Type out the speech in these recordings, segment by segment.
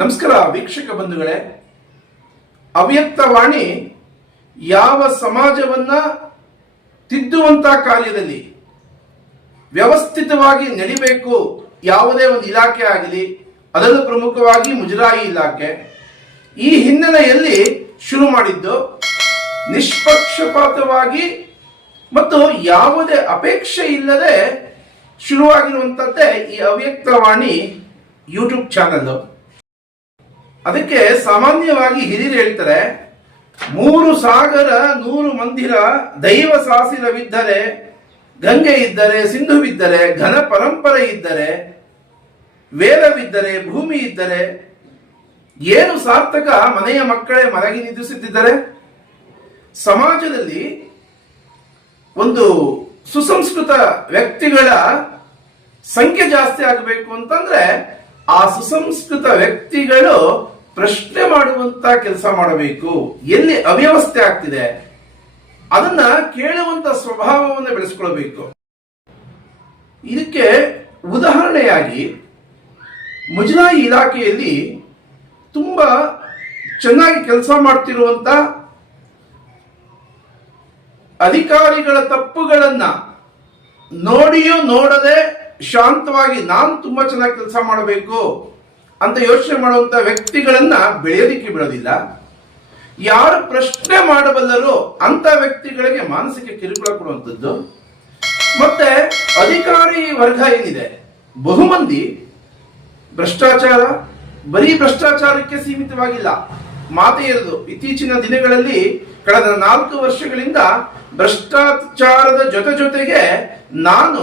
ನಮಸ್ಕಾರ ವೀಕ್ಷಕ ಬಂಧುಗಳೇ, ಅವ್ಯಕ್ತವಾಣಿ ಯಾವ ಸಮಾಜವನ್ನ ತಿದ್ದುವಂತ ಕಾರ್ಯದಲ್ಲಿ ವ್ಯವಸ್ಥಿತವಾಗಿ ನಡಿಬೇಕು, ಯಾವುದೇ ಒಂದು ಇಲಾಖೆ ಆಗಲಿ, ಅದರಲ್ಲೂ ಪ್ರಮುಖವಾಗಿ ಮುಜರಾಯಿ ಇಲಾಖೆ ಈ ಹಿನ್ನೆಲೆಯಲ್ಲಿ ಶುರು ಮಾಡಿದ್ದು, ನಿಷ್ಪಕ್ಷಪಾತವಾಗಿ ಮತ್ತು ಯಾವುದೇ ಅಪೇಕ್ಷೆ ಇಲ್ಲದೆ ಶುರುವಾಗಿರುವಂತದ್ದೇ ಈ ಅವ್ಯಕ್ತವಾಣಿ ಯೂಟ್ಯೂಬ್ ಚಾನಲ್. ಅದಕ್ಕೆ ಸಾಮಾನ್ಯವಾಗಿ ಹಿರಿಯರು ಹೇಳ್ತಾರೆ, 3 ಸಾಗರ 100 ಮಂದಿರ ದೈವ ಸಾಸಿರವಿದ್ದರೆ, ಗಂಗೆ ಇದ್ದರೆ, ಸಿಂಧುವಿದ್ದರೆ, ಘನ ಪರಂಪರೆ ಇದ್ದರೆ, ವೇದವಿದ್ದರೆ, ಭೂಮಿ ಇದ್ದರೆ ಏನು ಸಾರ್ಥಕ ಮನೆಯ ಮಕ್ಕಳೇ ಮಲಗಿ ನಿದ್ರಿಸುತ್ತಿದ್ದರೆ. ಸಮಾಜದಲ್ಲಿ ಒಂದು ಸುಸಂಸ್ಕೃತ ವ್ಯಕ್ತಿಗಳ ಸಂಖ್ಯೆ ಜಾಸ್ತಿ ಆಗಬೇಕು ಅಂತಂದ್ರೆ ಆ ಸುಸಂಸ್ಕೃತ ವ್ಯಕ್ತಿಗಳು ಪ್ರಶ್ನೆ ಮಾಡುವಂತ ಕೆಲಸ ಮಾಡಬೇಕು. ಎಲ್ಲಿ ಅವ್ಯವಸ್ಥೆ ಆಗ್ತಿದೆ ಅದನ್ನ ಕೇಳುವಂತ ಸ್ವಭಾವವನ್ನು ಬೆಳೆಸ್ಕೊಳ್ಬೇಕು. ಇದಕ್ಕೆ ಉದಾಹರಣೆಯಾಗಿ ಮುಜರಾಯಿ ಇಲಾಖೆಯಲ್ಲಿ ತುಂಬಾ ಚೆನ್ನಾಗಿ ಕೆಲಸ ಮಾಡ್ತಿರುವಂತ ಅಧಿಕಾರಿಗಳ ತಪ್ಪುಗಳನ್ನ ನೋಡಿಯೂ ನೋಡದೆ ಶಾಂತವಾಗಿ ನಾನು ತುಂಬಾ ಚೆನ್ನಾಗಿ ಕೆಲಸ ಮಾಡಬೇಕು ಅಂತ ಯೋಚನೆ ಮಾಡುವಂತ ವ್ಯಕ್ತಿಗಳನ್ನ ಬೆಳೆಯೋದಿಕ್ಕೆ ಬಿಡೋದಿಲ್ಲ. ಯಾರು ಪ್ರಶ್ನೆ ಮಾಡಬಲ್ಲರೋ ಅಂತ ವ್ಯಕ್ತಿಗಳಿಗೆ ಮಾನಸಿಕ ಕಿರುಕುಳ ಕೊಡುವಂಥದ್ದು. ಮತ್ತೆ ಅಧಿಕಾರಿ ವರ್ಗ ಏನಿದೆ, ಬಹುಮಂದಿ ಭ್ರಷ್ಟಾಚಾರ, ಬರೀ ಭ್ರಷ್ಟಾಚಾರಕ್ಕೆ ಸೀಮಿತವಾಗಿಲ್ಲ, ಮಾತೇ ಇರೋದು. ಇತ್ತೀಚಿನ ದಿನಗಳಲ್ಲಿ ಕಳೆದ 4 ವರ್ಷಗಳಿಂದ ಭ್ರಷ್ಟಾಚಾರದ ಜೊತೆಗೆ ನಾನು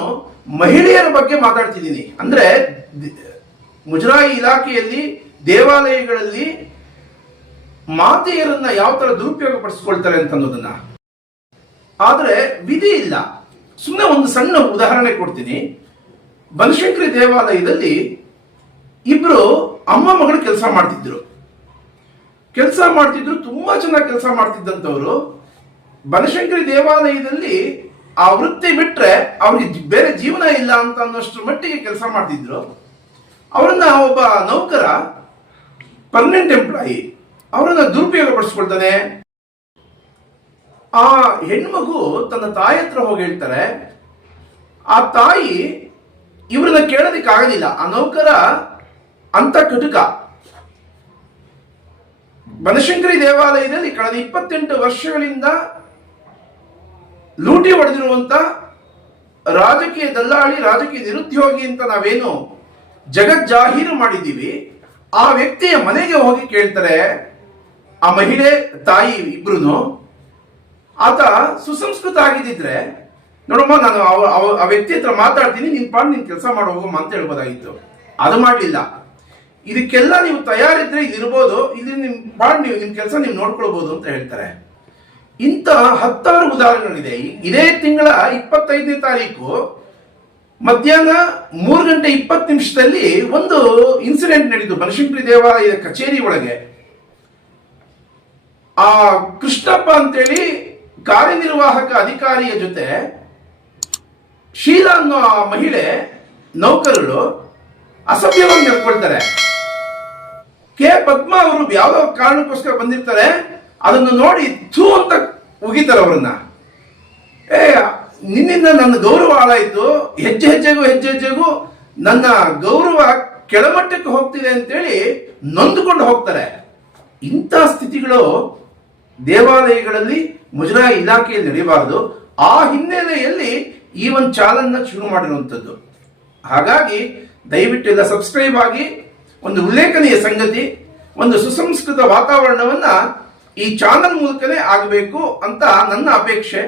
ಮಹಿಳೆಯರ ಬಗ್ಗೆ ಮಾತಾಡ್ತಿದ್ದೀನಿ. ಅಂದ್ರೆ ಮುಜರಾಯಿ ಇಲಾಖೆಯಲ್ಲಿ, ದೇವಾಲಯಗಳಲ್ಲಿ ಮಾತೆಯರನ್ನ ಯಾವ ತರ ದುರುಪಯೋಗ ಪಡಿಸ್ಕೊಳ್ತಾರೆ ಅಂತ ಅನ್ನೋದನ್ನ. ಆದ್ರೆ ವಿಧಿ ಇಲ್ಲ. ಸುಮ್ಮನೆ ಒಂದು ಸಣ್ಣ ಉದಾಹರಣೆ ಕೊಡ್ತೀನಿ. ಬನಶಂಕರಿ ದೇವಾಲಯದಲ್ಲಿ ಇಬ್ರು ಅಮ್ಮ ಮಗಳು ಕೆಲಸ ಮಾಡ್ತಿದ್ರು. ತುಂಬಾ ಚೆನ್ನಾಗಿ ಕೆಲಸ ಮಾಡ್ತಿದ್ದಂಥವ್ರು. ಬನಶಂಕರಿ ದೇವಾಲಯದಲ್ಲಿ ಆ ವೃತ್ತಿ ಬಿಟ್ರೆ ಅವ್ರಿಗೆ ಬೇರೆ ಜೀವನ ಇಲ್ಲ ಅಂತ ಅನ್ನೋಷ್ಟ್ರ ಮಟ್ಟಿಗೆ ಕೆಲಸ ಮಾಡ್ತಿದ್ರು. ಅವರನ್ನ ಒಬ್ಬ ನೌಕರ, ಪರ್ಮನೆಂಟ್ ಎಂಪ್ಲಾಯಿ, ಅವರನ್ನ ದುರುಪಯೋಗ ಪಡಿಸ್ಕೊಳ್ತಾನೆ. ಆ ಹೆಣ್ಮಗು ತನ್ನ ತಾಯಿ ಹತ್ರ ಹೋಗಿ ಹೇಳ್ತಾರೆ. ಆ ತಾಯಿ ಇವ್ರನ್ನ ಕೇಳೋದಿಕ್ಕೆ ಆಗೋದಿಲ್ಲ. ಆ ನೌಕರ ಅಂತ ಕಟುಕ. ಬನಶಂಕರಿ ದೇವಾಲಯದಲ್ಲಿ ಕಳೆದ 28 ವರ್ಷಗಳಿಂದ ಲೂಟಿ ಹೊಡೆದಿರುವಂತ ರಾಜಕೀಯ ದಲ್ಲಾಳಿ, ರಾಜಕೀಯ ನಿರುದ್ಯೋಗಿ ಅಂತ ನಾವೇನು ಜಗಜ್ಜಾಹೀರು ಮಾಡಿದ್ದೀವಿ, ಆ ವ್ಯಕ್ತಿಯ ಮನೆಗೆ ಹೋಗಿ ಕೇಳ್ತಾರೆ ಆ ಮಹಿಳೆ, ತಾಯಿ ಇಬ್ರು. ಆತ ಸುಸಂಸ್ಕೃತ ಆಗಿದ್ದಿದ್ರೆ, ನೋಡಮ್ಮ ನಾನು ಆ ವ್ಯಕ್ತಿ ಹತ್ರ ಮಾತಾಡ್ತೀನಿ, ನೀನ್ ಕೆಲಸ ಮಾಡಿ ಹೋಗಮ್ಮ ಅಂತ ಹೇಳ್ಬೋದಾಗಿತ್ತು. ಅದು ಮಾಡಲಿಲ್ಲ. ಇದಕ್ಕೆಲ್ಲ ನೀವು ತಯಾರಿದ್ರೆ ಇದಿರ್ಬೋದು, ಇಲ್ಲಿ ನಿಮ್ ಕೆಲಸ ನೀವು ನೋಡ್ಕೊಳ್ಬಹುದು ಅಂತ ಹೇಳ್ತಾರೆ. ಇಂಥ 10 ಉದಾಹರಣೆಗಳಿದೆ. ಇದೇ ತಿಂಗಳ 25ನೇ ತಾರೀಕು ಮಧ್ಯಾಹ್ನ 3:20 ಒಂದು ಇನ್ಸಿಡೆಂಟ್ ನಡೆಯಿತು ಬನಶಂಕರಿ ದೇವಾಲಯದ ಕಚೇರಿ ಒಳಗೆ. ಆ ಕೃಷ್ಣಪ್ಪ ಅಂತೇಳಿ ಕಾರ್ಯನಿರ್ವಾಹಕ ಅಧಿಕಾರಿಯ ಜೊತೆ ಶೀಲಾ ಅನ್ನೋ ಆ ಮಹಿಳೆ ನೌಕರರು ಅಸಭ್ಯವಾಗಿ ನಡ್ಕೊಳ್ತಾರೆ. ಕೆ ಪದ್ಮಾ ಅವರು ಯಾವುದೋ ಕಾರಣಕ್ಕೋಸ್ಕರ ಬಂದಿರ್ತಾರೆ, ಅದನ್ನು ನೋಡಿ ಥೂ ಅಂತ ಉಗಿತಾರೆ ಅವರನ್ನ. ನಿನ್ನಿಂದ ನನ್ನ ಗೌರವ ಹಾಳಾಯಿತು, ಹೆಜ್ಜೆಗೂ ನನ್ನ ಗೌರವ ಕೆಳಮಟ್ಟಕ್ಕೆ ಹೋಗ್ತಿದೆ ಅಂತೇಳಿ ನೊಂದುಕೊಂಡು ಹೋಗ್ತಾರೆ. ಇಂಥ ಸ್ಥಿತಿಗಳು ದೇವಾಲಯಗಳಲ್ಲಿ, ಮುಜರಾಯಿ ಇಲಾಖೆಯಲ್ಲಿ ನಡೆಯಬಾರದು. ಆ ಹಿನ್ನೆಲೆಯಲ್ಲಿ ಈ ಒಂದು ಚಾನಲ್ನ ಶುರು ಮಾಡಿರುವಂಥದ್ದು. ಹಾಗಾಗಿ ದಯವಿಟ್ಟು ಎಲ್ಲ ಸಬ್ಸ್ಕ್ರೈಬ್ ಆಗಿ. ಒಂದು ಉಲ್ಲೇಖನೀಯ ಸಂಗತಿ, ಒಂದು ಸುಸಂಸ್ಕೃತ ವಾತಾವರಣವನ್ನ ಈ ಚಾನಲ್ ಮೂಲಕನೇ ಆಗಬೇಕು ಅಂತ ನನ್ನ ಅಪೇಕ್ಷೆ.